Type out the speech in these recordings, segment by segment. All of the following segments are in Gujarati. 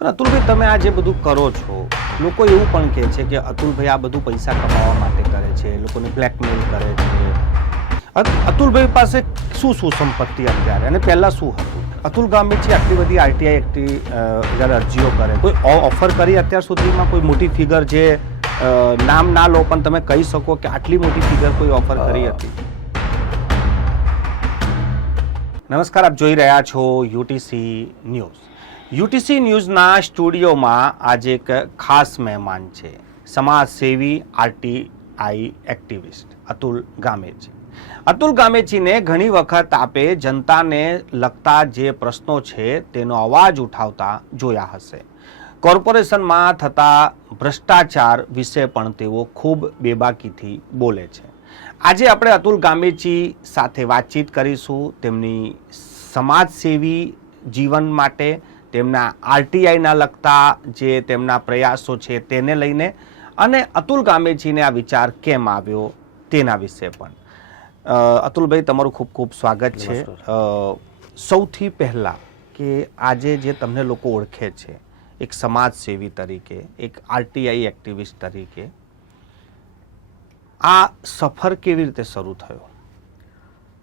પણ અતુલભાઈ, તમે આ જે બધું કરો છો, લોકો એવું પણ કહે છે કે અતુલભાઈ આ બધું પૈસા કમાવા માટે કરે છે, લોકોને બ્લેકમેલ કરે છે. અતુલભાઈ પાસે શું શું સંપત્તિ અત્યારે અને પહેલા શું હતું? અતુલ ગામેથી આટલી બધી આરટીઆઈ જ્યારે અરજીઓ કરે, કોઈ ઓફર કરી અત્યાર સુધીમાં કોઈ મોટી ફિગર જે નામ ના લો પણ તમે કહી શકો કે આટલી મોટી ફિગર કોઈ ઓફર કરી હતી? નમસ્કાર, આપ જોઈ રહ્યા છો યુટીસી ન્યૂઝ. યુટીસી ન્યૂઝના સ્ટુડિયોમાં આજે એક ખાસ મહેમાન છે, સમાજસેવી આરટીઆઈ એક્ટિવિસ્ટ અતુલ ગામેચી. અતુલ ગામેચીને ઘણી વખત આપે જનતાને લગતા જે પ્રશ્નો છે તેનો અવાજ ઉઠાવતા જોયા હશે. કોર્પોરેશનમાં થતા ભ્રષ્ટાચાર વિશે પણ તેઓ ખૂબ બેબાકીથી બોલે છે. આજે આપણે અતુલ ગામેચી સાથે વાતચીત કરીશું તેમની સમાજસેવી જીવન માટે, તેમના આરટીઆઈના લગતા જે તેમના પ્રયાસો છે તેને લઈને, અને અતુલ ગામેચીને આ વિચાર કેમ આવ્યો તેના વિશે પણ. અતુલભાઈ, તમારું ખૂબ ખૂબ સ્વાગત છે. સૌથી પહેલાં કે આજે જે તમને લોકો ઓળખે છે એક સમાજસેવી તરીકે, એક આરટીઆઈ એક્ટિવિસ્ટ તરીકે, આ સફર કેવી રીતે શરૂ થયો?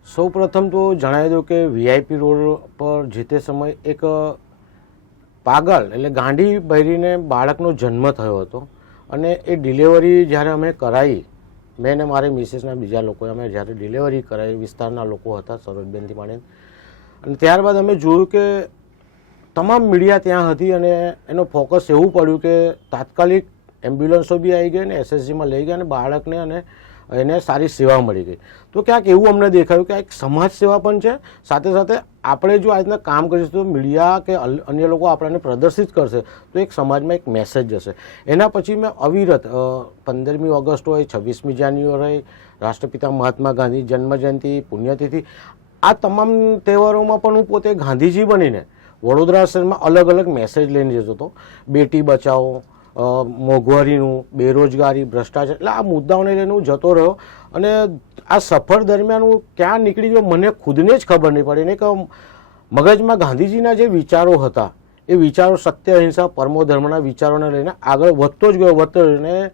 સૌ પ્રથમ તો જણાવી દઉં કે વીઆઈપી રોડ પર જે તે સમય એક પાગલ એટલે ગાંડી બહેરીને બાળકનો જન્મ થયો હતો, અને એ ડિલિવરી જ્યારે અમે કરાવી, મેં ને મારી મિસિસના બીજા લોકોએ અમે જ્યારે ડિલિવરી કરાવી, વિસ્તારના લોકો હતા સરોજબેનથી માંડીને, અને ત્યારબાદ અમે જોયું કે તમામ મીડિયા ત્યાં હતી અને એનો ફોકસ એવું પડ્યું કે તાત્કાલિક એમ્બ્યુલન્સો બી આવી ગઈ ને એસએસજીમાં લઈ ગયા અને બાળકને અને એને સારી સેવા મળી ગઈ. તો ક્યાંક એવું અમને દેખાયું કે એક સમાજ સેવા પણ છે, સાથે સાથે આપણે જો આ રીતના કામ કરીશું તો મીડિયા કે અન્ય લોકો આપણને પ્રદર્શિત કરશે તો એક સમાજમાં એક મેસેજ જશે. એના પછી મેં અવિરત 15મી ઓગસ્ટ હોય, 26મી જાન્યુઆરી હોય, રાષ્ટ્રપિતા મહાત્મા ગાંધી જન્મજયંતિ, પુણ્યતિથિ, આ તમામ તહેવારોમાં પણ હું પોતે ગાંધીજી બનીને વડોદરા શહેરમાં અલગ અલગ મેસેજ લઈને જતો હતો. બેટી બચાવો, મોંઘવારીનું, બેરોજગારી, ભ્રષ્ટાચાર, એટલે આ મુદ્દાઓને લઈને હું જતો રહ્યો. અને આ સફર દરમિયાન હું ક્યાં નીકળી ગયો મને ખુદને જ ખબર નહીં પડી. ને કે મગજમાં ગાંધીજીના જે વિચારો હતા એ વિચારો સત્ય, અહિંસા, પરમો ધર્મના વિચારોને લઈને આગળ વધતો જ ગયો, અને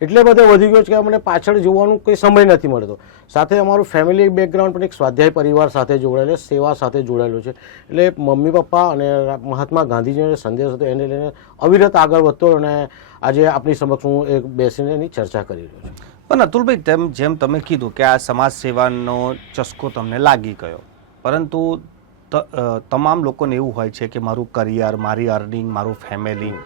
એટલે બધે વધી ગયો છે કે મને પાછળ જોવાનું કોઈ સમય નથી મળતો. સાથે અમારું ફેમિલી બેકગ્રાઉન્ડ પણ એક સ્વાધ્યાય પરિવાર સાથે જોડાયેલો, સેવા સાથે જોડાયેલું છે. એટલે મમ્મી પપ્પા અને મહાત્મા ગાંધીજીનો સંદેશ હતો એને લઈને અવિરત આગળ વધતો, અને આજે આપણી સમક્ષ હું એક બેસીને એની ચર્ચા કરી રહ્યો છું. પણ અતુલભાઈ, જેમ તમે કીધું કે આ સમાજ સેવાનો ચસ્કો તમને લાગી ગયો, પરંતુ તમામ લોકોને એવું હોય છે કે મારું કરિયર, મારી અર્નિંગ, મારું ફેમિલી,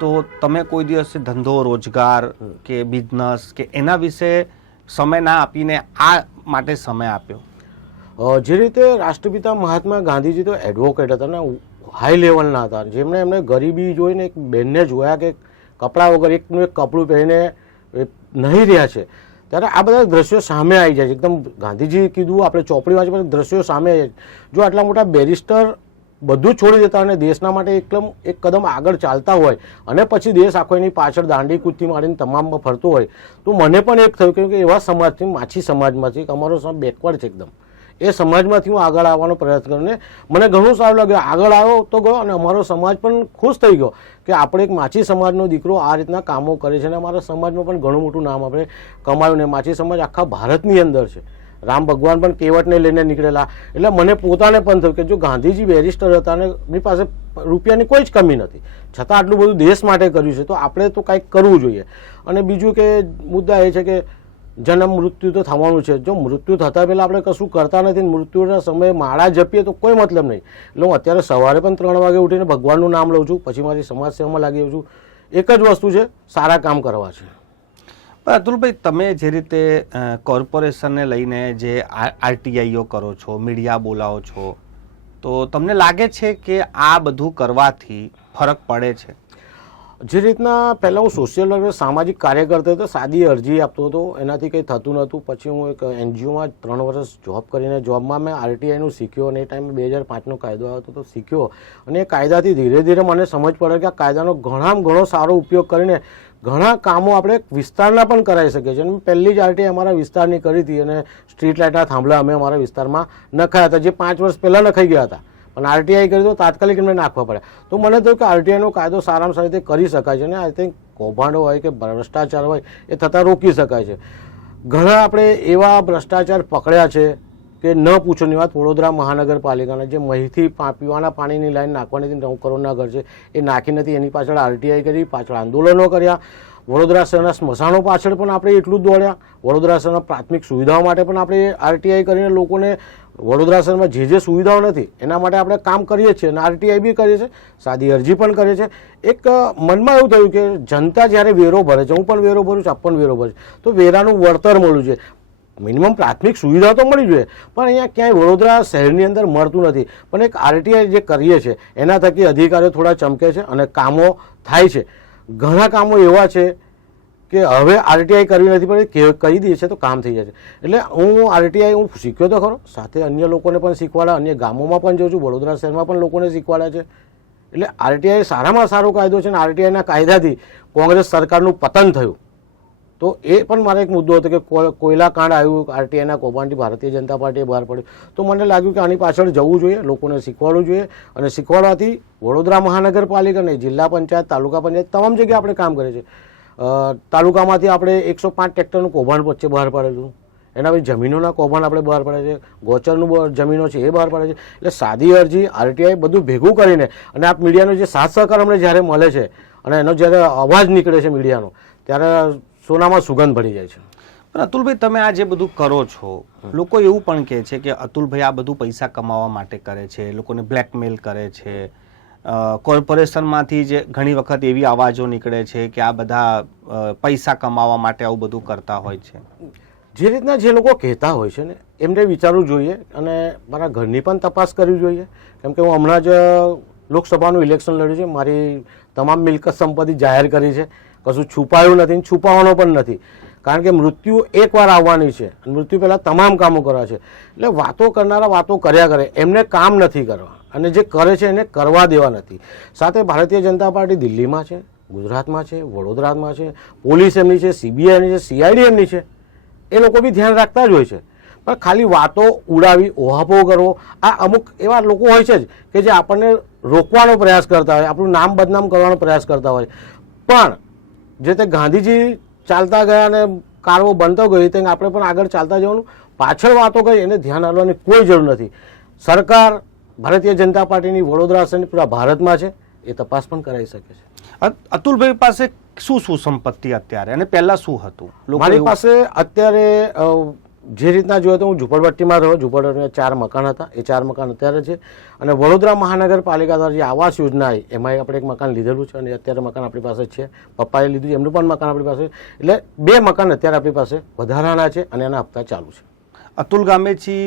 તો તમે કોઈ દિવસે ધંધો, રોજગાર કે બિઝનેસ કે એના વિશે સમય ના આપીને આ માટે સમય આપ્યો? જે રીતે રાષ્ટ્રપિતા મહાત્મા ગાંધીજી તો એડવોકેટ હતા ને હાઈ લેવલના હતા, જેમણે એમને ગરીબી જોઈને એક બેનને જોયા કે કપડાં વગર એકનું એક કપડું પહેરીને નહીં રહ્યા છે, ત્યારે આ બધા દ્રશ્યો સામે આવી જાય છે. એકદમ ગાંધીજી કીધું આપણે ચોપડી વાંચી દ્રશ્યો સામે આવી જાય. જો આટલા મોટા બેરિસ્ટર બધું છોડી દેતા અને દેશના માટે એકદમ એક કદમ આગળ ચાલતા હોય અને પછી દેશ આખો એની પાછળ દાંડી કૂદથી માંડીને તમામમાં ફરતો હોય, તો મને પણ એક થયું કે એવા સમાજથી, માછી સમાજમાંથી, અમારો સમાજ બેકવર્ડ છે એકદમ, એ સમાજમાંથી હું આગળ આવવાનો પ્રયત્ન કર્યો ને મને ઘણું સારું લાગ્યું. આગળ આવ્યો તો ગયો અને અમારો સમાજ પણ ખુશ થઈ ગયો કે આપણે એક માછી સમાજનો દીકરો આ રીતના કામો કરે છે, અને અમારા સમાજમાં પણ ઘણું મોટું નામ આપણે કમાયું. ને માછી સમાજ આખા ભારતની અંદર છે. રામ ભગવાન પણ કેવટને લઈને નીકળેલા. એટલે મને પોતાને પણ થયું કે જો ગાંધીજી બેરિસ્ટર હતા અને એમની પાસે રૂપિયાની કોઈ જ કમી નથી, છતાં આટલું બધું દેશ માટે કર્યું છે, તો આપણે તો કંઈક કરવું જોઈએ. અને બીજું કે મુદ્દા એ છે કે જન્મ મૃત્યુ તો થવાનું છે. જો મૃત્યુ થતા પહેલાં આપણે કશું કરતા નથી, મૃત્યુના સમયે માળા જપીએ તો કોઈ મતલબ નહીં. એટલે હું અત્યારે સવારે પણ 3 વાગે ઉઠીને ભગવાનનું નામ લઉં છું, પછી મારી સમાજ સેવામાં લાગી જાઉં છું. એક જ વસ્તુ છે, સારા કામ કરવા છે. અતુલભાઈ, તમે જે રીતે કોર્પોરેશનને લઈને જે આરટીઆઈઓ કરો છો, મીડિયા બોલાવો છો, તો તમને લાગે છે કે આ બધું કરવાથી ફરક પડે છે? જે રીતના પહેલાં હું સોશિયલ વર્કર, સામાજિક કાર્યકર્તા હતો, સાદી અરજી આપતો હતો, એનાથી કંઈ થતું નહોતું. પછી હું એક એનજીઓમાં 3 વર્ષ જોબ કરીને, જોબમાં મેં આરટીઆઈનું શીખ્યો, અને એ ટાઈમે 2005નો કાયદો આવ્યો હતો તો શીખ્યો. અને એ કાયદાથી ધીરે ધીરે મને સમજ પડે કે આ કાયદાનો ઘણો સારો ઉપયોગ કરીને ઘણા કામો આપણે વિસ્તારના પણ કરાવી શકીએ છીએ. અને પહેલી જ આરટીઆઈ અમારા વિસ્તારની કરી હતી, અને સ્ટ્રીટ લાઇટના થાંભલા અમે અમારા વિસ્તારમાં નખાયા હતા, જે 5 વર્ષ પહેલાં નખાઈ ગયા હતા. પણ આરટીઆઈ કરી તો તાત્કાલિક એમને નાખવા પડે. તો મને થયું કે આરટીઆઈનો કાયદો સારામાં સારી રીતે કરી શકાય છે અને આઈ થિંક કૌભાંડો હોય કે ભ્રષ્ટાચાર હોય એ થતાં રોકી શકાય છે. ઘણા આપણે એવા ભ્રષ્ટાચાર પકડ્યા છે કે ન પૂછોની વાત. વડોદરા મહાનગરપાલિકાના જે મહીથી પીવાના પાણીની લાઈન નાખવાની 9 કરોડના ઘર છે એ નાખી નથી, એની પાછળ આરટીઆઈ કરી, પાછળ આંદોલનો કર્યા. વડોદરા શહેરના સ્મશાનો પાછળ પણ આપણે એટલું જ દોડ્યા. વડોદરા શહેરના પ્રાથમિક સુવિધાઓ માટે પણ આપણે આરટીઆઈ કરીને લોકોને વડોદરા શહેરમાં જે સુવિધાઓ નથી એના માટે આપણે કામ કરીએ છીએ અને આરટીઆઈ બી કરીએ છીએ, સાદી અરજી પણ કરીએ છીએ. એક મનમાં એવું થયું કે જનતા જ્યારે વેરો ભરે છે, હું પણ વેરો ભરું છું, આપ પણ વેરો ભરે છે, તો વેરાનું વળતર મળવું જોઈએ. મિનિમમ પ્રાથમિક સુવિધા તો મળી જોઈએ, પણ અહીંયા ક્યાંય વડોદરા શહેરની અંદર મળતું નથી. પણ એક આરટીઆઈ જે કરીએ છીએ એના થકી અધિકારીઓ થોડા ચમકે છે અને કામો થાય છે. ઘણા કામો એવા છે કે હવે આરટીઆઈ કરવી નથી પડતી, કહી દઈએ છે તો કામ થઈ જાય છે. એટલે હું આરટીઆઈ હું શીખ્યો તો ખરો, સાથે અન્ય લોકોને પણ શીખવાડા, અન્ય ગામોમાં પણ જોઉં છું, વડોદરા શહેરમાં પણ લોકોને શીખવાડ્યા છે. એટલે આરટીઆઈ સારામાં સારો કાયદો છે અને આરટીઆઈના કાયદાથી કોંગ્રેસ સરકારનું પતન થયું. તો એ પણ મારો એક મુદ્દો હતો કે કોયલા કાંડ આવ્યું, આરટીઆઈના કૌભાંડથી ભારતીય જનતા પાર્ટીએ બહાર પડ્યું. તો મને લાગ્યું કે આની પાછળ જવું જોઈએ, લોકોને શીખવાડવું જોઈએ અને શીખવાડવાથી વડોદરા મહાનગરપાલિકા, જિલ્લા પંચાયત, તાલુકા પંચાયત તમામ જગ્યાએ આપણે કામ કરીએ છીએ. તાલુકામાંથી આપણે 105 ટ્રેક્ટરનું કૌભાંડ વચ્ચે બહાર પાડેલું, એના પછી જમીનોના કૌભાંડ આપણે બહાર પાડે છે, ગોચરનું જમીનો છે એ બહાર પાડે છે. એટલે સાદી અરજી, આરટીઆઈ બધું ભેગું કરીને અને આપ મીડિયાનો જે સાથ સહકાર અમને જ્યારે મળે છે અને એનો જ્યારે અવાજ નીકળે છે મીડિયાનો, ત્યારે સોનામાં સુગંધ ભળી જાય છે. પણ અતુલભાઈ, તમે આ જે બધું કરો છો, લોકો એવું પણ કહે છે કે અતુલભાઈ આ બધું પૈસા કમાવા માટે કરે છે, લોકોને બ્લેકમેલ કરે છે. કોર્પોરેશનમાંથી જે ઘણી વખત એવી અવાજો નીકળે છે કે આ બધા પૈસા કમાવા માટે આવું બધું કરતા હોય છે. જે રીતના જે લોકો કહેતા હોય છે ને એમને વિચારવું જોઈએ અને મારા ઘરની પણ તપાસ કરવી જોઈએ. કેમ કે હું હમણાં જ લોકસભાનું ઇલેક્શન લડ્યું છે, મારી તમામ મિલકત સંપત્તિ જાહેર કરી છે, કશું છુપાયું નથી, છુપાવવાનો પણ નથી. કારણ કે મૃત્યુ એકવાર આવવાની છે અને મૃત્યુ પહેલાં તમામ કામો કરવા છે. એટલે વાતો કરનારા વાતો કર્યા કરે, એમને કામ નથી કરવા અને જે કરે છે એને કરવા દેવા નથી. સાથે ભારતીય જનતા પાર્ટી દિલ્હીમાં છે, ગુજરાતમાં છે, વડોદરામાં છે, પોલીસ એમની છે, સીબીઆઈની છે, સીઆઈડી એમની છે, એ લોકો બી ધ્યાન રાખતા જ હોય છે. પણ ખાલી વાતો ઉડાવી, ઓહાપો કરવો, આ અમુક એવા લોકો હોય છે જ કે જે આપણને રોકવાનો પ્રયાસ કરતા હોય, આપણું નામ બદનામ કરવાનો પ્રયાસ કરતા હોય. પણ જે તે ગાંધીજી ચાલતા ગયા અને કારવો બનતો ગયો તે આપણે પણ આગળ ચાલતા જવાનું. પાછળ વાતો કરી એને ધ્યાન આપવાની કોઈ જરૂર નથી. સરકાર ભારતીય જનતા પાર્ટીની વડોદરા શહેરની પૂરા ભારતમાં છે, એ તપાસ પણ કરાવી શકે છે. અતુલભાઈ પાસે શું શું સંપત્તિ અત્યારે અને પહેલા શું હતું? મારી પાસે અત્યારે જે રીતના જોઈએ તો હું ઝુંપડપટ્ટીમાં રહ્યો, ઝુંપડપટ્ટીમાં 4 મકાન હતા, એ 4 મકાન અત્યારે છે. અને વડોદરા મહાનગરપાલિકા દ્વારા જે આવાસ યોજના આવી એમાં આપણે એક મકાન લીધેલું છે અને અત્યારે મકાન આપણી પાસે છે. પપ્પાએ લીધું, એમનું પણ મકાન આપણી પાસે, એટલે 2 મકાન અત્યારે આપણી પાસે વધારાના છે અને એના હપ્તા ચાલુ છે. અતુલ ગામેચી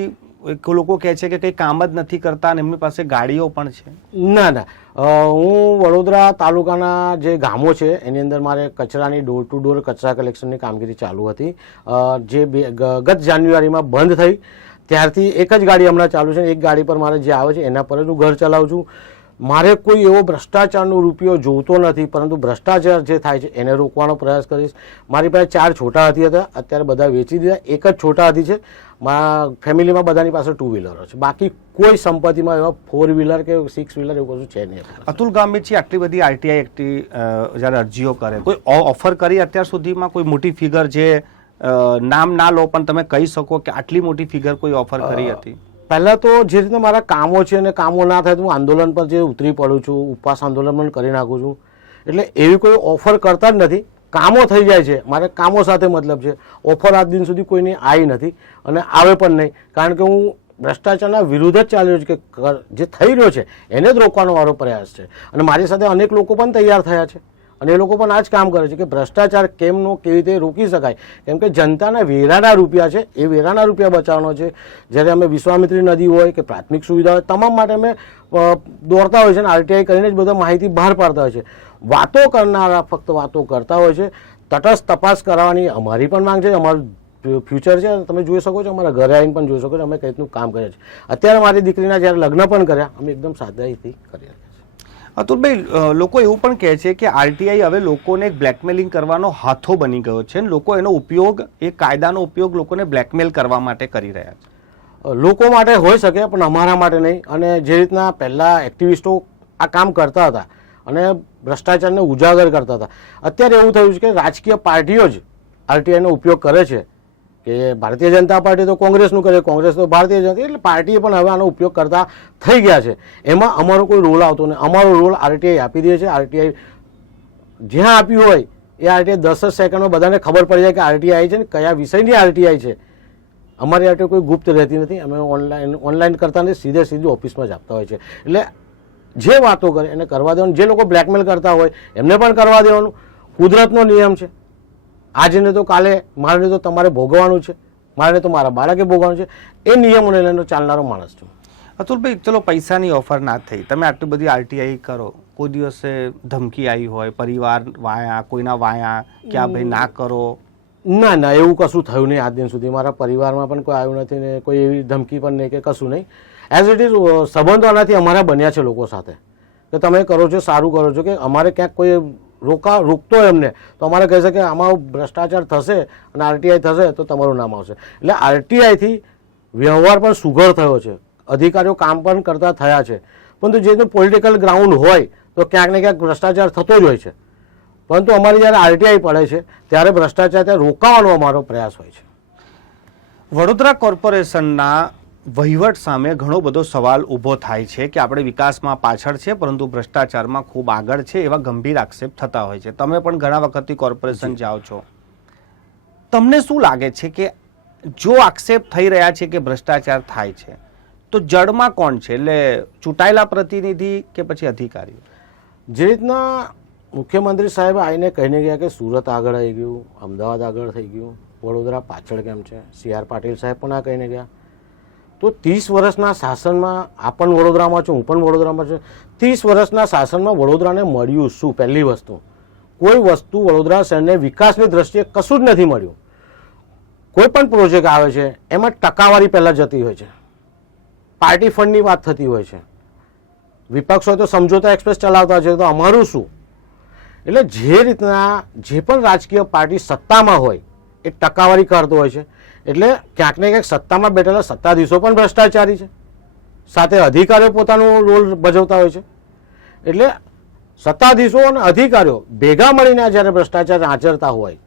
લોકો કહે છે કે કંઈ કામ જ નથી કરતા અને એમની પાસે ગાડીઓ પણ છે. ના ના, હું વડોદરા તાલુકાના જે ગામો છે એની અંદર મારે કચરાની ડોર ટુ ડોર કચરા કલેક્શનની કામગીરી ચાલુ હતી, જે ગત જાન્યુઆરીમાં બંધ થઈ. ત્યારથી એક જ ગાડી હમણાં ચાલુ છે. એક ગાડી પર મારે જે આવે છે એના પર જ હું ઘર ચલાવું છું. મારે કોઈ એવો ભ્રષ્ટાચારનો રૂપિયો જોતો નથી, પરંતુ ભ્રષ્ટાચાર જે થાય છે એને રોકવાનો પ્રયાસ કરીશ. મારી પાસે 4 છોટા હાથી હતા, અત્યારે બધા વેચી દીધા. એક જ છોટા હાથી છે. મારા ફેમિલીમાં બધાની પાસે 2 વ્હીલરો છે, બાકી કોઈ સંપત્તિમાં એવા 4 વ્હીલર કે 6 વ્હીલર એવું કશું છે નહીં. અતુલ ગામેચી આટલી બધી આરટીઆઈ એક્ટની જ્યારે અરજીઓ કરે, કોઈ ઓફર કરી અત્યાર સુધીમાં? કોઈ મોટી ફિગર જે નામ ના લો પણ તમે કહી શકો કે આટલી મોટી ફિગર કોઈ ઓફર કરી હતી? પહેલાં તો જે રીતના મારા કામો છે અને કામો ના થાય તો હું આંદોલન પર જે ઉતરી પડું છું, ઉપવાસ આંદોલન પણ કરી નાખું છું. એટલે એવી કોઈ ઓફર કરતા જ નથી. કામો થઈ જાય છે, મારે કામો સાથે મતલબ છે. ઓફર આજ દિન સુધી કોઈની આવી નથી અને આવે પણ નહીં, કારણ કે હું ભ્રષ્ટાચારના વિરુદ્ધ જ ચાલી રહ્યો છું કે જે થઈ રહ્યો છે એને જ રોકવાનો મારો પ્રયાસ છે. અને મારી સાથે અનેક લોકો પણ તૈયાર થયા છે અને એ લોકો પણ આ જ કામ કરે છે કે ભ્રષ્ટાચાર કેમનો કેવી રીતે રોકી શકાય. કેમ કે જનતાના વેરાના રૂપિયા છે, એ વેરાના રૂપિયા બચાવવાનો છે. જ્યારે અમે વિશ્વામિત્રી નદી હોય કે પ્રાથમિક સુવિધા હોય, તમામ માટે અમે દોડતા હોય છે અને આરટીઆઈ કરીને જ બધા માહિતી બહાર પાડતા હોય છે. વાતો કરનારા ફક્ત વાતો કરતા હોય છે. તટસ્થ તપાસ કરાવવાની અમારી પણ માંગ છે. અમારું ફ્યુચર છે, તમે જોઈ શકો છો, અમારા ઘરે આવીને પણ જોઈ શકો છો અમે કઈ રીતનું કામ કરીએ છીએ. અત્યારે મારી દીકરીના જ્યારે લગ્ન પણ કર્યા અમે એકદમ સાદાઈથી કર્યા. અતુલભાઈ, લોકો એવું પણ કહે છે કે આરટીઆઈ હવે લોકોને બ્લેકમેલિંગ કરવાનો હાથો બની ગયો છે. લોકો એનો ઉપયોગ, એ કાયદાનો ઉપયોગ લોકોને બ્લેકમેલ કરવા માટે કરી રહ્યા છે. લોકો માટે હોઈ શકે પણ અમારા માટે નહીં. અને જે રીતના પહેલાં એક્ટિવિસ્ટો આ કામ કરતા હતા અને ભ્રષ્ટાચારને ઉજાગર કરતા હતા, અત્યારે એવું થયું છે કે રાજકીય પાર્ટીઓ જ આરટીઆઈનો ઉપયોગ કરે છે. કે ભારતીય જનતા પાર્ટી તો કોંગ્રેસનું કરે, કોંગ્રેસ તો ભારતીય જનતા, એટલે પાર્ટીએ પણ હવે આનો ઉપયોગ કરતા થઈ ગયા છે. એમાં અમારો કોઈ રોલ આવતો નહીં. અમારો રોલ આરટીઆઈ આપી દે છે. આરટીઆઈ જ્યાં આપ્યું હોય એ આરટીઆઈ 10 જ સેકન્ડમાં બધાને ખબર પડી જાય કે આરટીઆઈ છે ને કયા વિષયની આરટીઆઈ છે. અમારી આરટીઆઈ કોઈ ગુપ્ત રહેતી નથી. અમે ઓનલાઈન કરતા નથી, સીધે ઓફિસમાં જ આપતા હોય છે. એટલે જે વાતો કરે એને કરવા દેવાનું. જે લોકો બ્લેકમેલ કરતા હોય એમને પણ કરવા દેવાનું. કુદરતનો નિયમ છે. આજને તો કાલે, મારે તો તમારે ભોગવવાનું છે, મારે તો મારા બાળકે ભોગવવાનું છે. એ નિયમોને લઈને ચાલનારો માણસ છું. અતુલભાઈ, ચલો પૈસાની ઓફર ના થઈ, તમે આટલી બધી આરટીઆઈ કરો, કોઈ દિવસે ધમકી આવી હોય પરિવાર વાયા, કોઈના વાયા કે આ ભાઈ ના કરો? ના, એવું કશું થયું નહીં આજ દિન સુધી. મારા પરિવારમાં પણ કોઈ આવ્યું નથી ને કોઈ એવી ધમકી પણ નહીં કે કશું નહીં. એઝ ઇટ ઇઝ સંબંધો આનાથી અમારા બન્યા છે લોકો સાથે કે તમે કરો છો સારું કરો છો. કે અમારે ક્યાંક કોઈ રોકતો હોય એમને તો અમારે કહે છે કે આમાં ભ્રષ્ટાચાર થશે અને આરટીઆઈ થશે તો તમારું નામ આવશે. એટલે આરટીઆઈથી વ્યવહાર પણ સુઘડ થયો છે, અધિકારીઓ કામ પણ કરતા થયા છે. પરંતુ જે પોલિટિકલ ગ્રાઉન્ડ હોય તો ક્યાંક ને ક્યાંક ભ્રષ્ટાચાર થતો જ હોય છે. પરંતુ અમારી જ્યારે આરટીઆઈ પડે છે ત્યારે ભ્રષ્ટાચાર ત્યાં રોકાવાનો અમારો પ્રયાસ હોય છે. વડોદરા કોર્પોરેશનના વહીવટ સામે ઘણો બધો સવાલ ઊભો થાય છે કે આપણે વિકાસમાં પાછળ છે પરંતુ ભ્રષ્ટાચારમાં ખૂબ આગળ છે, એવા ગંભીર આક્ષેપ થતા હોય છે. તમે પણ ઘણા વખતથી કોર્પોરેશન જાઓ છો, તમને શું લાગે છે કે જો આક્ષેપ થઈ રહ્યા છે કે ભ્રષ્ટાચાર થાય છે તો જડમાં કોણ છે? એટલે ચૂંટાયેલા પ્રતિનિધિ કે પછી અધિકારીઓ? જે રીતના મુખ્યમંત્રી સાહેબ આવીને કહીને ગયા કે સુરત આગળ આવી ગયું, અમદાવાદ આગળ થઈ ગયું, વડોદરા પાછળ કેમ છે, CR પાટીલ સાહેબ પણ આ કહીને ગયા. તો 30 વર્ષના શાસનમાં આ પણ વડોદરામાં છું, હું પણ વડોદરામાં છું. 30 વર્ષના શાસનમાં વડોદરાને મળ્યું શું? પહેલી વસ્તુ, કોઈ વસ્તુ વડોદરા શહેરને વિકાસની દ્રષ્ટિએ કશું જ નથી મળ્યું. કોઈ પણ પ્રોજેક્ટ આવે છે એમાં ટકાવારી પહેલાં જતી હોય છે, પાર્ટી ફંડની વાત થતી હોય છે. વિપક્ષ હોય તો સમજોતા એક્સપ્રેસ ચલાવતા છે, તો અમારું શું? એટલે જે રીતના જે પણ રાજકીય પાર્ટી સત્તામાં હોય એ ટકાવારી કરતો હોય છે. એટલે ક્યાંક ને ક્યાંક સત્તામાં બેઠેલા સત્તાધીશો પણ ભ્રષ્ટાચારી છે, સાથે અધિકારીઓ પોતાનો રોલ ભજવતા હોય છે. એટલે સત્તાધીશો અને અધિકારીઓ ભેગા મળીને જ્યારે ભ્રષ્ટાચાર આચરતા હોય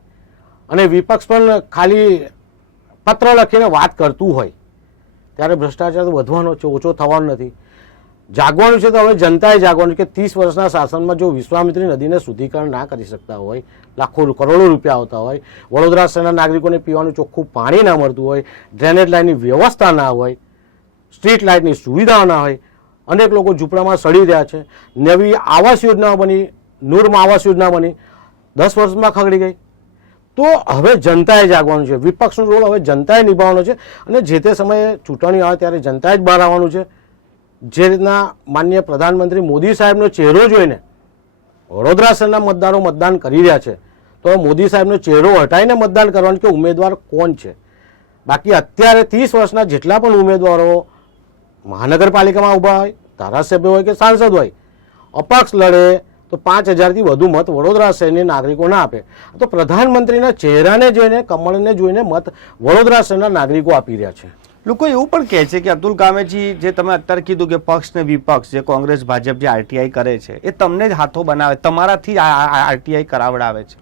અને વિપક્ષ પણ ખાલી પત્ર લખીને વાત કરતું હોય ત્યારે ભ્રષ્ટાચાર વધવાનો છે, ઓછો થવાનો નથી. જાગવાનું છે તો હવે જનતાએ જાગવાનું કે 30 વર્ષના શાસનમાં જો વિશ્વામિત્રી નદીને શુદ્ધિકરણ ના કરી શકતા હોય, લાખો કરોડો રૂપિયા આવતા હોય, વડોદરા શહેરના નાગરિકોને પીવાનું ચોખ્ખું પાણી ના મળતું હોય, ડ્રેનેજ લાઇનની વ્યવસ્થા ના હોય, સ્ટ્રીટ લાઇટની સુવિધાઓ ના હોય, અનેક લોકો ઝૂંપડામાં સડી રહ્યા છે, નવી આવાસ યોજનાઓ બની, નૂરમાં આવાસ યોજના બની 10 વર્ષમાં ખગડી ગઈ. તો હવે જનતાએ જાગવાનું છે, વિપક્ષનો રોલ હવે જનતાએ નિભાવવાનો છે અને જે તે સમયે ચૂંટણી આવે ત્યારે જનતાએ જ બહાર આવવાનું છે. જે રીતના માનનીય પ્રધાનમંત્રી મોદી સાહેબનો ચહેરો જોઈને વડોદરા શહેરના મતદારો મતદાન કરી રહ્યા છે તો મોદી સાહેબનો ચહેરો હટાવીને મતદાન કરવાનું કે ઉમેદવાર કોણ છે. બાકી અત્યારે 30 વર્ષના જેટલા પણ ઉમેદવારો મહાનગરપાલિકામાં ઊભા હોય, ધારાસભ્ય હોય કે સાંસદ હોય, અપક્ષ લડે તો 5000થી વધુ મત વડોદરા શહેરની નાગરિકો ના આપે. તો પ્રધાનમંત્રીના ચહેરાને જોઈને, કમળને જોઈને મત વડોદરા શહેરના નાગરિકો આપી રહ્યા છે. લોકો એવું પણ કહે છે કે અતુલ ગામેજી, જે તમે અત્યારે કીધું કે પક્ષ ને વિપક્ષ, જે કોંગ્રેસ ભાજપ જે આરટીઆઈ કરે છે એ તમને જ હાથો બનાવે, તમારાથી આરટીઆઈ કરાવડાવે છે.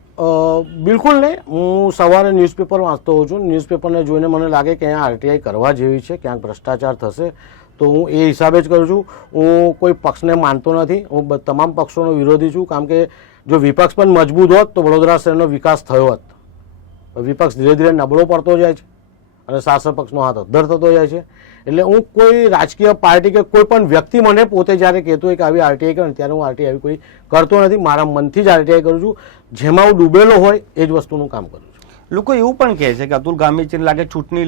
બિલકુલ નહીં. હું સવારે ન્યૂઝપેપર વાંચતો હોઉં છું. ન્યૂઝપેપરને જોઈને મને લાગે કે અહીંયા આરટીઆઈ કરવા જેવી છે, ક્યાંક ભ્રષ્ટાચાર થશે તો હું એ હિસાબે જ કરું છું. હું કોઈ પક્ષને માનતો નથી, હું તમામ પક્ષોનો વિરોધી છું. કારણ કે જો વિપક્ષ પણ મજબૂત હોત તો વડોદરા શહેરનો વિકાસ થયો હોત. વિપક્ષ ધીરે ધીરે નબળો પડતો જાય છે અને શાસક પક્ષનો હાથ અદ્ધર થતો જાય છે. એટલે હું કોઈ રાજકીય પાર્ટી કે કોઈ પણ વ્યક્તિ મને પોતે જ્યારે કહેતો હોય કે આવી આરટીઆઈ કરે ત્યારે હું આરટીઆઈ કોઈ કરતો નથી. મારા મનથી જ આરટીઆઈ કરું છું. જેમાં હું ડૂબેલો હોય એ જ વસ્તુનું કામ કરું છું. લોકો એવું પણ કહે છે કે અતુલ ગામેજીને લાગે ચૂંટણી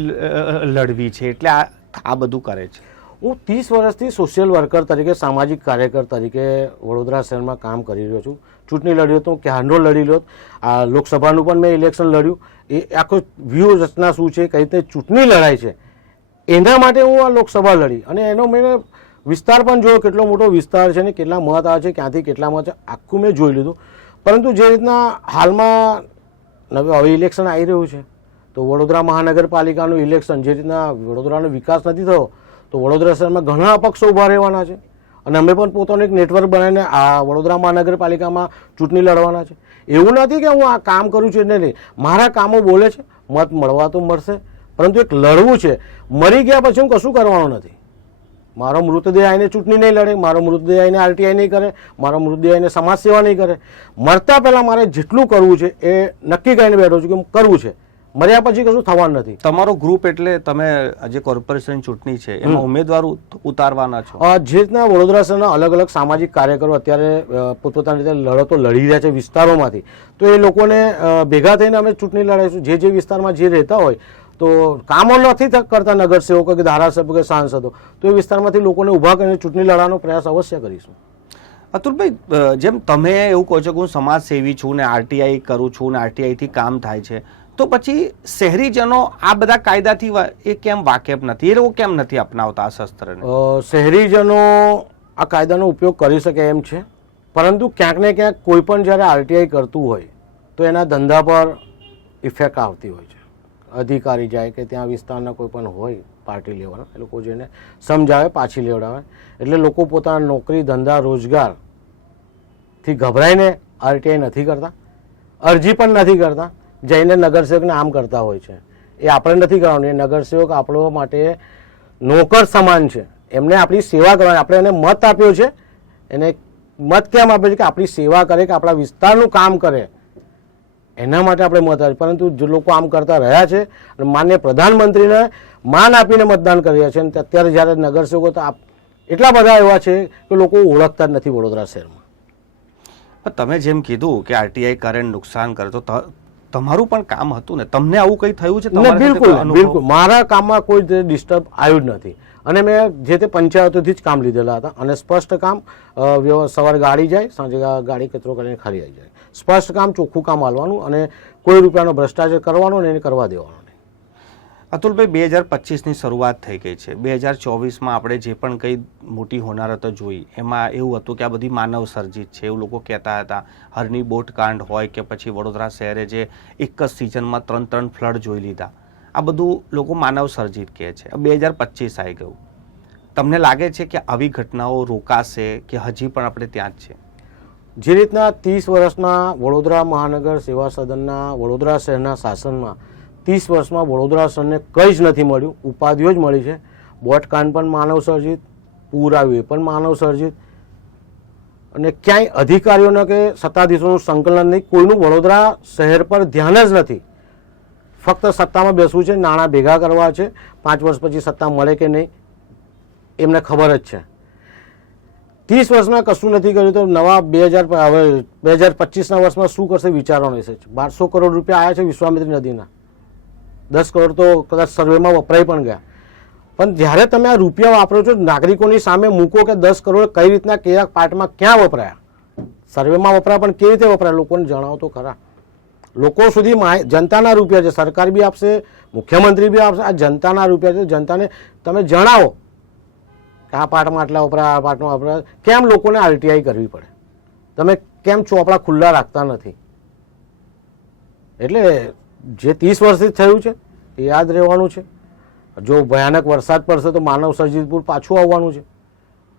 લડવી છે એટલે આ બધું કરે છે. હું 30 વર્ષથી સોશિયલ વર્કર તરીકે, સામાજિક કાર્યકર તરીકે વડોદરા શહેરમાં કામ કરી રહ્યો છું. ચૂંટણી લડ્યો તો ક્યાંડો લડી લ્યો, આ લોકસભાનું પણ મેં ઇલેક્શન લડ્યું. એ આખો વ્યૂહ રચના શું છે, કઈ રીતે ચૂંટણી લડાય છે, એના માટે હું આ લોકસભા લડી અને એનો મેં વિસ્તાર પણ જોયો, કેટલો મોટો વિસ્તાર છે ને કેટલા મત આવે છે, ક્યાંથી કેટલા મત છે, આખું મેં જોઈ લીધું. પરંતુ જે રીતના હાલમાં હવે ઇલેક્શન આવી રહ્યું છે તો વડોદરા મહાનગરપાલિકાનું ઇલેક્શન જે રીતના વડોદરાનો વિકાસ નથી થયો તો વડોદરા શહેરમાં ઘણા અપક્ષો ઉભા રહેવાના છે અને અમે પણ પોતાનું એક નેટવર્ક બનાવીને આ વડોદરા મહાનગરપાલિકામાં ચૂંટણી લડવાના છે. એવું નથી કે હું આ કામ કરું છું એટલે નહીં, મારા કામો બોલે છે, મત મળવા તો મળશે, પરંતુ એક લડવું છે. મરી ગયા પછી હું કશું કરવાનું નથી. મારો મૃતદેહ આવીને ચૂંટણી નહીં લડે, મારો મૃતદેહ આવીને આરટીઆઈ નહીં કરે, મારો મૃતદેહ આવીને સમાજ સેવા નહીં કરે. મરતા પહેલાં મારે જેટલું કરવું છે એ નક્કી કરીને બેઠો છું કે કરવું છે, મર્યા પછી કશું થવાનું નથી. તમારો ગ્રુપ એટલે તમે જે કોર્પોરેશન ચૂંટણી છે એમાં ઉમેદવાર ઉતારવાના છો? જે રીતના વડોદરા શહેરના અલગ અલગ સામાજિક કાર્યકરો અત્યારે પોતપોતાની રીતે લડતો લડી રહ્યા છે વિસ્તારોમાંથી, તો એ લોકોને ભેગા થઈને અમે ચૂંટણી લડાઈશું. જે વિસ્તારમાં જે રહેતા હોય તો કામો નથી કરતા નગરસેવકો કે ધારાસભ્યો કે સાંસદો, તો એ વિસ્તારમાંથી લોકોને ઊભા કરીને ચૂંટણી લડવાનો પ્રયાસ અવશ્ય કરીશું. અતુલભાઈ, જેમ તમે એવું કહો છો કે હું સમાજ સેવી છું ને આરટીઆઈ કરું છું ને આરટીઆઈથી કામ થાય છે, તો પછી શહેરીજનો આ બધા કાયદાથી એ કેમ વાકેફ નથી? એ લોકો કેમ નથી અપનાવતા આ શસ્ત્રને? શહેરીજનો આ કાયદાનો ઉપયોગ કરી શકે એમ છે, પરંતુ ક્યાંક ને ક્યાંક કોઈ પણ જ્યારે આરટીઆઈ કરતું હોય તો એના ધંધા પર ઇફેક્ટ આવતી હોય છે. અધિકારી જાય કે ત્યાં વિસ્તારના કોઈ પણ હોય પાર્ટી લેવાના, એ લોકો જેને સમજાવે, પાછી લેવડાવે, એટલે લોકો પોતાના નોકરી ધંધા રોજગારથી ગભરાઈને આરટીઆઈ નથી કરતા, અરજી પણ નથી કરતા, જઈને નગરસેવકને આમ કરતા હોય છે. એ આપણે નથી કરવાનું. એ નગરસેવક આપણો માટે નોકર સમાન છે, એમને આપણી સેવા કરવાની. આપણે એને મત આપ્યો છે, એને મત કેમ આપ્યો છે? કે આપણી સેવા કરે, કે આપણા વિસ્તારનું કામ કરે, એના માટે આપણે મત આપ્યો. પરંતુ જે લોકો આમ કરતા રહ્યા છે અને માન્ય પ્રધાનમંત્રીને માન આપીને મતદાન કરી રહ્યા છે, અને અત્યારે જ્યારે નગરસેવકો તો એટલા બધા એવા છે કે લોકો ઓળખતા જ નથી વડોદરા શહેરમાં. તમે જેમ કીધું કે આરટીઆઈ કરે નુકસાન કરે, તો તમારું પણ કામ હતું ને, તમને આવું કંઈ થયું છે? બિલકુલ, મારા કામમાં કોઈ ડિસ્ટર્બ આવ્યું જ નથી. અને મેં જે તે પંચાયતોથી જ કામ લીધેલા હતા અને સ્પષ્ટ કામ. સવારે ગાડી જાય, સાંજે ગાડી કચરો કરીને ખાલી આવી જાય. સ્પષ્ટ કામ, ચોખ્ખું કામ હાલવાનું અને કોઈ રૂપિયાનો ભ્રષ્ટાચાર કરવાનો ને એને કરવા દેવાનો નહીં. અતુલભાઈ, 2025ની શરૂઆત થઈ ગઈ છે. 2024માં આપણે જે પણ કંઈ મોટી હોનારતો જોઈ એમાં એવું હતું કે આ બધી માનવ સર્જિત છે એવું લોકો કહેતા હતા. હરની બોટ કાંડ હોય કે પછી વડોદરા શહેરે જે એક જ સિઝનમાં 3 ફ્લડ જોઈ લીધા, આ બધું લોકો માનવ સર્જિત કહે છે. 2025 આવી ગયું, તમને લાગે છે કે આવી ઘટનાઓ રોકાશે કે હજી પણ આપણે ત્યાં જ છે? જે રીતના 30 વર્ષના વડોદરા મહાનગર સેવા સદનના વડોદરા શહેરના શાસનમાં 30 વર્ષમાં વડોદરા શહેરને કંઈ જ નથી મળ્યું, ઉપાધિઓ જ મળી છે. બોટકાંડ પણ માનવ સર્જિત, પૂર આવ્યું એ પણ માનવ સર્જિત, અને ક્યાંય અધિકારીઓને કે સત્તાધીશોનું સંકલન નહીં, કોઈનું વડોદરા શહેર પર ધ્યાન જ નથી. ફક્ત સત્તામાં બેસવું છે, નાણાં ભેગા કરવા છે, 5 વર્ષ પછી સત્તા મળે કે નહીં એમને ખબર જ છે. 30 વર્ષમાં કશું નથી કર્યું તો નવા 2025ના વર્ષમાં શું કરશે વિચારવાનો વિષય છે. 1200 કરોડ રૂપિયા આવ્યા છે વિશ્વામિત્રી નદીના, 10 કરોડ તો કદાચ સર્વેમાં વપરાઈ પણ ગયા. પણ જ્યારે તમે આ રૂપિયા વાપરો છો, નાગરિકોની સામે મૂકો કે 10 કરોડ કઈ રીતના કયા પાર્ટમાં ક્યાં વપરાયા, સર્વેમાં વપરાય પણ કેવી રીતે વપરાય લોકોને જણાવો તો ખરા. લોકો સુધી જનતાના રૂપિયા છે, સરકાર બી આપશે, મુખ્યમંત્રી બી આપશે, આ જનતાના રૂપિયા છે. જનતાને તમે જણાવો કે આ પાર્ટમાં આટલા વપરાય, આ પાર્ટમાં વપરાય. કેમ લોકોને આરટીઆઈ કરવી પડે? તમે કેમ ચોપડા ખુલ્લા રાખતા નથી? એટલે જે 30 વર્ષથી થયું છે એ યાદ રહેવાનું છે. જો ભયાનક વરસાદ પડશે તો માનવ સર્જિત પૂર પાછું આવવાનું છે.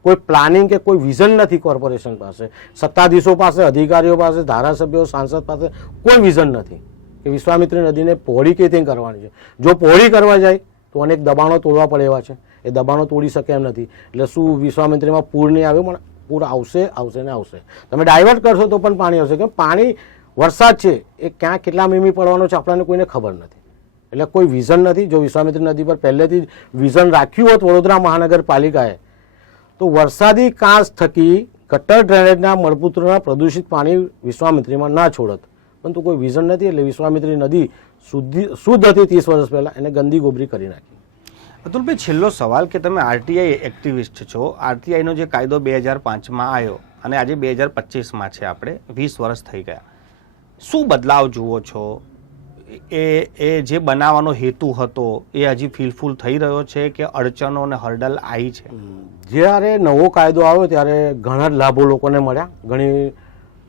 કોઈ પ્લાનિંગ કે કોઈ વિઝન નથી કોર્પોરેશન પાસે, સત્તાધીશો પાસે, અધિકારીઓ પાસે, ધારાસભ્યો, સાંસદ પાસે કોઈ વિઝન નથી કે વિશ્વામિત્રી નદીને પહોળી કેવી રીતે કરવાની છે. જો પહોળી કરવા જાય તો અનેક દબાણો તોડવા પડે એવા છે, એ દબાણો તોડી શકે એમ નથી. એટલે શું વિશ્વામિત્રીમાં પૂર નહીં આવે? પણ પૂર આવશે, આવશે ને આવશે. તમે ડાયવર્ટ કરશો તો પણ પાણી આવશે. કે પાણી વરસાદ છે એ ક્યાં કેટલા મીમી પડવાનો છે આપણને કોઈને ખબર નથી. એટલે કોઈ વિઝન નથી. જો વિશ્વામિત્રી નદી પર પહેલેથી જ વિઝન રાખ્યું હોત વડોદરા મહાનગરપાલિકાએ તો વરસાદી કાંસ થકી ગટર ડ્રેનેજના મળપૂત્રના પ્રદૂષિત પાણી વિશ્વામિત્રીમાં ના છોડત. પરંતુ કોઈ વિઝન નથી, એટલે વિશ્વામિત્રી નદી શુદ્ધ હતી 30 વર્ષ પહેલાં, એને ગંદી ગોબરી કરી નાખી. અતુલભાઈ, છેલ્લો સવાલ કે તમે આરટીઆઈ એક્ટિવિસ્ટ છો. આરટીઆઈનો જે કાયદો 2005માં આવ્યો અને આજે 2025માં છે, આપણે 20 વર્ષ થઈ ગયા. શું બદલાવ જુઓ છો? એ જે બનાવવાનો હેતુ હતો એ હજી ફિલફુલ થઈ રહ્યો છે કે અડચણો અને હર્ડલ આવી છે? જ્યારે નવો કાયદો આવ્યો ત્યારે ઘણા લાભો લોકોને મળ્યા, ઘણી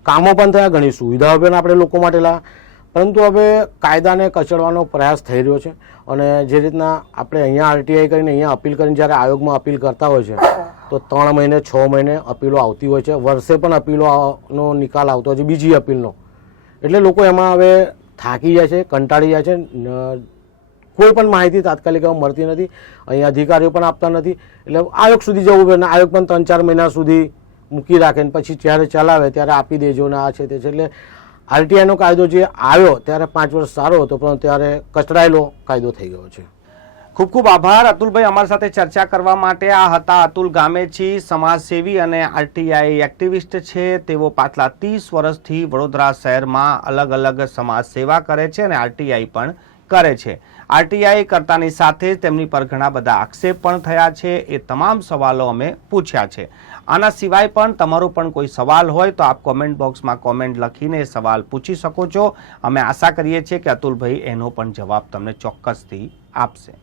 કામો પણ થયા, ઘણી સુવિધાઓ પણ આપણે લોકો માટે લાવ્યા. પરંતુ હવે કાયદાને કચડવાનો પ્રયાસ થઈ રહ્યો છે અને જે રીતના આપણે અહીંયા આરટીઆઈ કરીને અહીંયા અપીલ કરીને જ્યારે આયોગમાં અપીલ કરતા હોય છે તો 3 મહિને 6 મહિને અપીલો આવતી હોય છે, વર્ષે પણ અપીલોનો નિકાલ આવતો હોય છે, બીજી અપીલનો. એટલે લોકો એમાં હવે થાકી જાય છે, કંટાળી જાય છે. કોઈ પણ માહિતી તાત્કાલિક મળતી નથી, અહીંયા અધિકારીઓ પણ આપતા નથી. એટલે આયોગ સુધી જવું પડે ને આયોગ પણ 3-4 મહિના સુધી મૂકી રાખે ને પછી જ્યારે ચલાવે ત્યારે આપી દેજો ને આ છે તે છે. એટલે આરટીઆઈનો કાયદો જે આવ્યો ત્યારે 5 વર્ષ સારો હતો, પણ ત્યારે કચડાયેલો કાયદો થઈ ગયો છે. ખૂબ ખૂબ આભાર અતુલભાઈ, અમારી સાથે ચર્ચા કરવા માટે. આ હતા અતુલ ગામેચી, સમાજસેવી અને આરટીઆઈ એક્ટિવિસ્ટ છે. તેઓ પાછલા 30 વર્ષથી વડોદરા શહેરમાં અલગ અલગ સમાજ સેવા કરે છે અને આરટીઆઈ પણ કરે છે. આરટીઆઈ કરતાની સાથે તેમની પર ઘણા બધા આક્ષેપ પણ થયા છે. એ તમામ સવાલો અમે પૂછ્યા છે. આના સિવાય પણ તમારો પણ કોઈ સવાલ હોય તો આપ કોમેન્ટ બોક્સમાં કોમેન્ટ લખીને સવાલ પૂછી શકો છો. અમે આશા કરીએ છીએ કે અતુલભાઈ એનો પણ જવાબ તમને ચોક્કસથી આપશે.